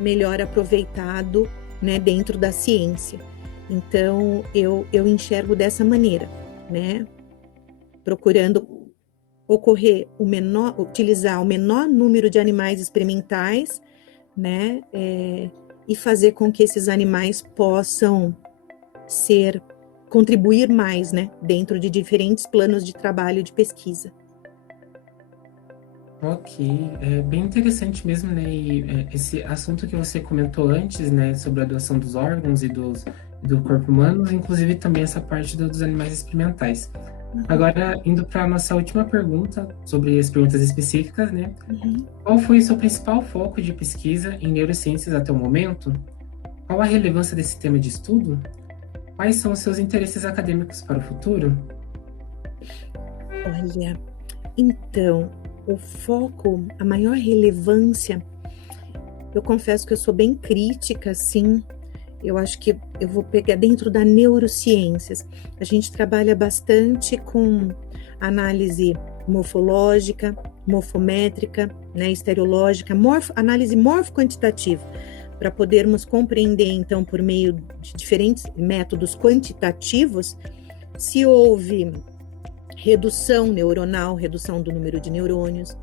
melhor aproveitado, né, dentro da ciência. Então, eu enxergo dessa maneira, né? Procurando utilizar o menor número de animais experimentais, né, e fazer com que esses animais possam contribuir mais, né, dentro de diferentes planos de trabalho de pesquisa. Ok, é bem interessante mesmo, né? E esse assunto que você comentou antes, né, sobre a doação dos órgãos e do corpo humano, inclusive também essa parte dos animais experimentais. Agora, indo para a nossa última pergunta, sobre as perguntas específicas, né? Qual foi o seu principal foco de pesquisa em neurociências até o momento? Qual a relevância desse tema de estudo? Quais são os seus interesses acadêmicos para o futuro? Olha, então, o foco, a maior relevância, eu confesso que eu sou bem crítica, sim. Eu acho que eu vou pegar dentro da neurociências. A gente trabalha bastante com análise morfológica, morfométrica, né, estereológica, análise morfo-quantitativa, para podermos compreender, então, por meio de diferentes métodos quantitativos, se houve redução neuronal, redução do número de neurônios,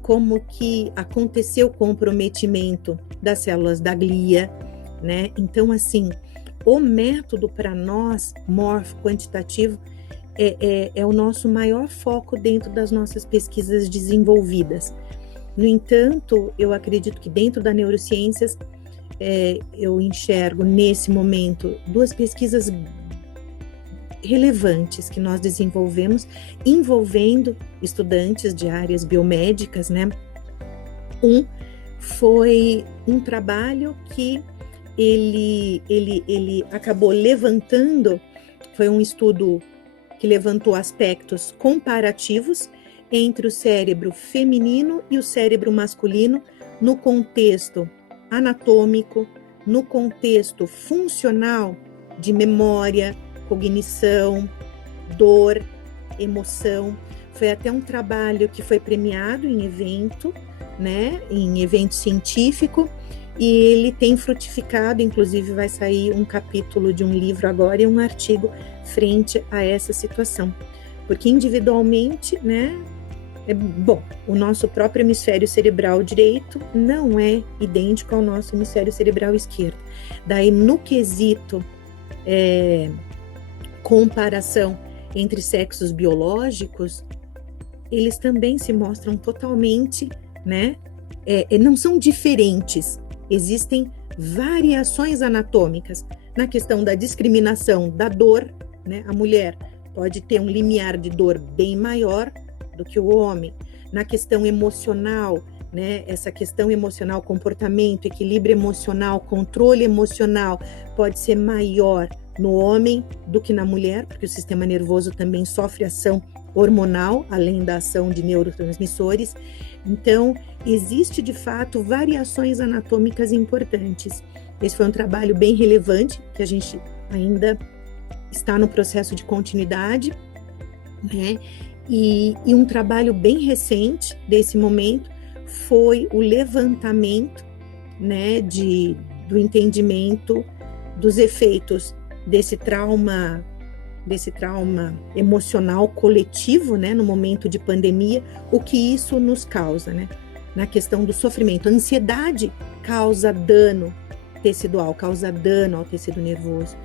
como que aconteceu o comprometimento das células da glia, né? Então, assim, o método para nós, morfo-quantitativo, é o nosso maior foco dentro das nossas pesquisas desenvolvidas. No entanto, eu acredito que dentro da neurociências, eu enxergo nesse momento 2 pesquisas relevantes que nós desenvolvemos envolvendo estudantes de áreas biomédicas, né? Foi um trabalho que ele acabou levantando, foi um estudo que levantou aspectos comparativos entre o cérebro feminino e o cérebro masculino no contexto anatômico, no contexto funcional de memória, cognição, dor, emoção. Foi até um trabalho que foi premiado em evento, né, em evento científico, e ele tem frutificado, inclusive vai sair um capítulo de um livro agora e um artigo frente a essa situação. Porque individualmente, né, o nosso próprio hemisfério cerebral direito não é idêntico ao nosso hemisfério cerebral esquerdo. Daí, no quesito comparação entre sexos biológicos, eles também se mostram totalmente, né, não são diferentes. Existem variações anatômicas na questão da discriminação da dor, né? A mulher pode ter um limiar de dor bem maior do que o homem. Na questão emocional, né? Essa questão emocional, comportamento, equilíbrio emocional, controle emocional pode ser maior no homem do que na mulher, porque o sistema nervoso também sofre ação hormonal, além da ação de neurotransmissores. Então, existe de fato variações anatômicas importantes. Esse foi um trabalho bem relevante, que a gente ainda está no processo de continuidade, né? E um trabalho bem recente desse momento foi o levantamento, né, do entendimento dos efeitos desse trauma emocional coletivo, né, no momento de pandemia, o que isso nos causa, né, na questão do sofrimento. A ansiedade causa dano tecidual, causa dano ao tecido nervoso,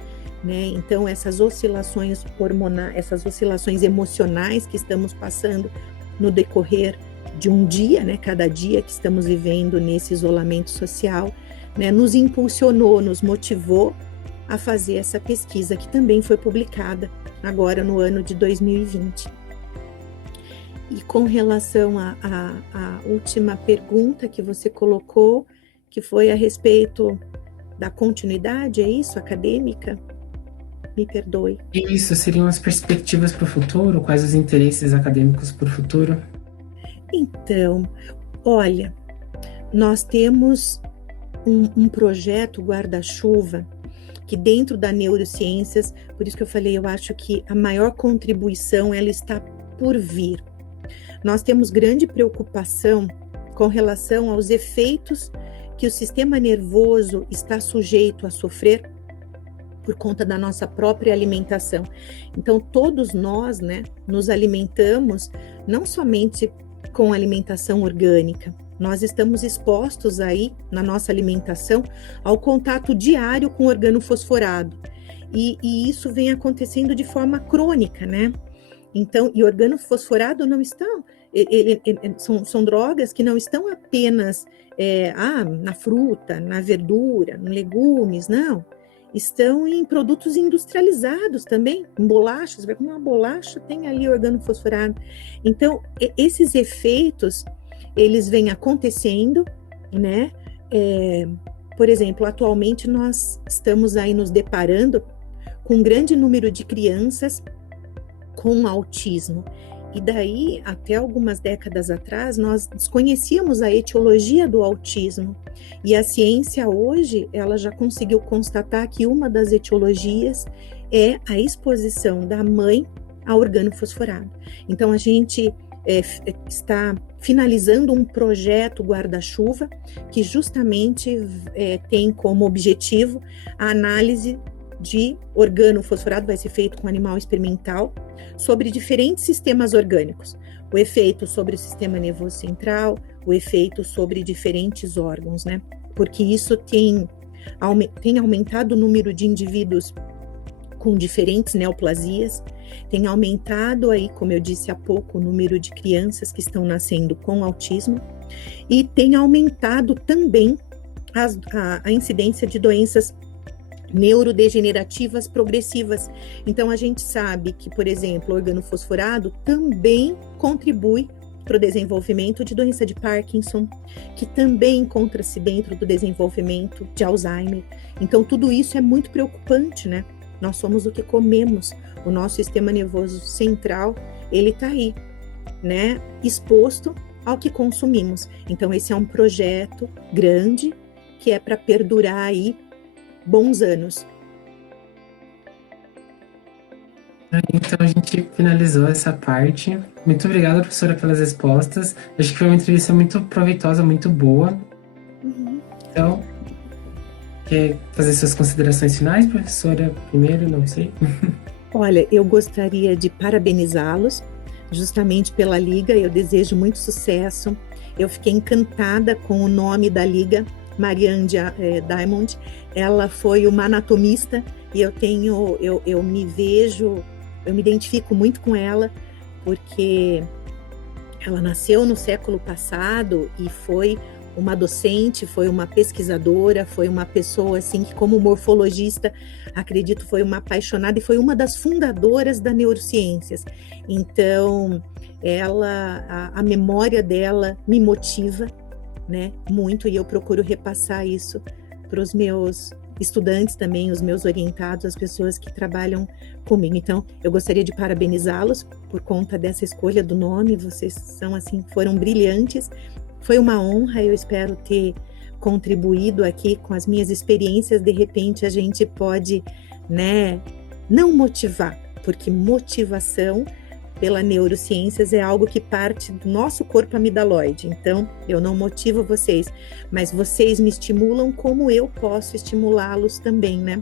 né? Então essas oscilações hormonais, essas oscilações emocionais que estamos passando no decorrer de um dia, né, cada dia que estamos vivendo nesse isolamento social, né, nos impulsionou, nos motivou a fazer essa pesquisa, que também foi publicada agora no ano de 2020. E com relação à última pergunta que você colocou, que foi a respeito da continuidade, é isso, acadêmica? Me perdoe. Isso, seriam as perspectivas para o futuro? Quais os interesses acadêmicos para o futuro? Então, olha, nós temos um projeto guarda-chuva que dentro da neurociências, por isso que eu falei, eu acho que a maior contribuição, ela está por vir. Nós temos grande preocupação com relação aos efeitos que o sistema nervoso está sujeito a sofrer por conta da nossa própria alimentação. Então, todos nós, né, nos alimentamos não somente com alimentação orgânica, nós estamos expostos aí, na nossa alimentação, ao contato diário com organofosforado. E isso vem acontecendo de forma crônica, né? Então, e organofosforado não estão... São drogas que não estão apenas na fruta, na verdura, nos legumes, não. Estão em produtos industrializados também, em bolachas. Vai comer uma bolacha, tem ali organofosforado. Então, esses efeitos, eles vêm acontecendo, né? Por exemplo, atualmente nós estamos aí nos deparando com um grande número de crianças com autismo. E daí, até algumas décadas atrás, nós desconhecíamos a etiologia do autismo. E a ciência hoje, ela já conseguiu constatar que uma das etiologias é a exposição da mãe a organofosforado. Então, a gente está finalizando um projeto guarda-chuva que justamente tem como objetivo a análise de organofosforado, vai ser feito com animal experimental, sobre diferentes sistemas orgânicos. O efeito sobre o sistema nervoso central, o efeito sobre diferentes órgãos, né? Porque isso tem aumentado o número de indivíduos com diferentes neoplasias, tem aumentado aí, como eu disse há pouco, o número de crianças que estão nascendo com autismo e tem aumentado também a incidência de doenças neurodegenerativas progressivas. Então, a gente sabe que, por exemplo, o organofosforado também contribui para o desenvolvimento de doença de Parkinson, que também encontra-se dentro do desenvolvimento de Alzheimer. Então, tudo isso é muito preocupante, né? Nós somos o que comemos. O nosso sistema nervoso central, ele está aí, né? Exposto ao que consumimos. Então, esse é um projeto grande que é para perdurar aí bons anos. Então a gente finalizou essa parte. Muito obrigado, professora, pelas respostas. Acho que foi uma entrevista muito proveitosa, muito boa. Então, quer fazer suas considerações finais, professora? Primeiro, não sei. Olha, eu gostaria de parabenizá-los justamente pela Liga. Eu desejo muito sucesso. Eu fiquei encantada com o nome da Liga, Marianne Diamond. Ela foi uma anatomista e eu me vejo, eu me identifico muito com ela, porque ela nasceu no século passado e foi uma docente, foi uma pesquisadora, foi uma pessoa assim que, como morfologista, acredito, foi uma apaixonada e foi uma das fundadoras da neurociências. Então, a memória dela me motiva, né, muito, e eu procuro repassar isso para os meus estudantes também, os meus orientados, as pessoas que trabalham comigo. Então, eu gostaria de parabenizá-los por conta dessa escolha do nome. Vocês são assim, foram brilhantes. Foi uma honra, eu espero ter contribuído aqui com as minhas experiências. De repente a gente pode, né, não motivar, porque motivação pela neurociências é algo que parte do nosso corpo amidaloide. Então, eu não motivo vocês, mas vocês me estimulam como eu posso estimulá-los também, né?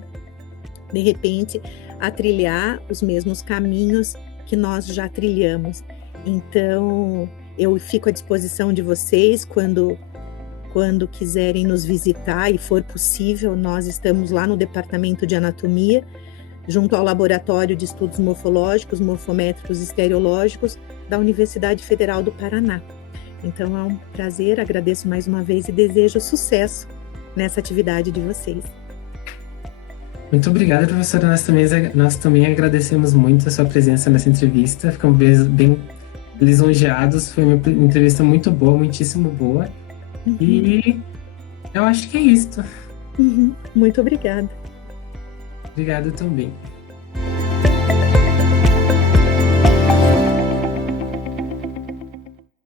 De repente, a trilhar os mesmos caminhos que nós já trilhamos. Então, eu fico à disposição de vocês quando quiserem nos visitar e for possível. Nós estamos lá no departamento de anatomia, junto ao Laboratório de Estudos Morfológicos, Morfométricos e Estereológicos da Universidade Federal do Paraná. Então é um prazer, agradeço mais uma vez e desejo sucesso nessa atividade de vocês. Muito obrigado, professora. Nós também agradecemos muito a sua presença nessa entrevista. Ficamos bem lisonjeados. Foi uma entrevista muito boa, muitíssimo boa. E eu acho que é isso. Muito obrigada. Obrigado também.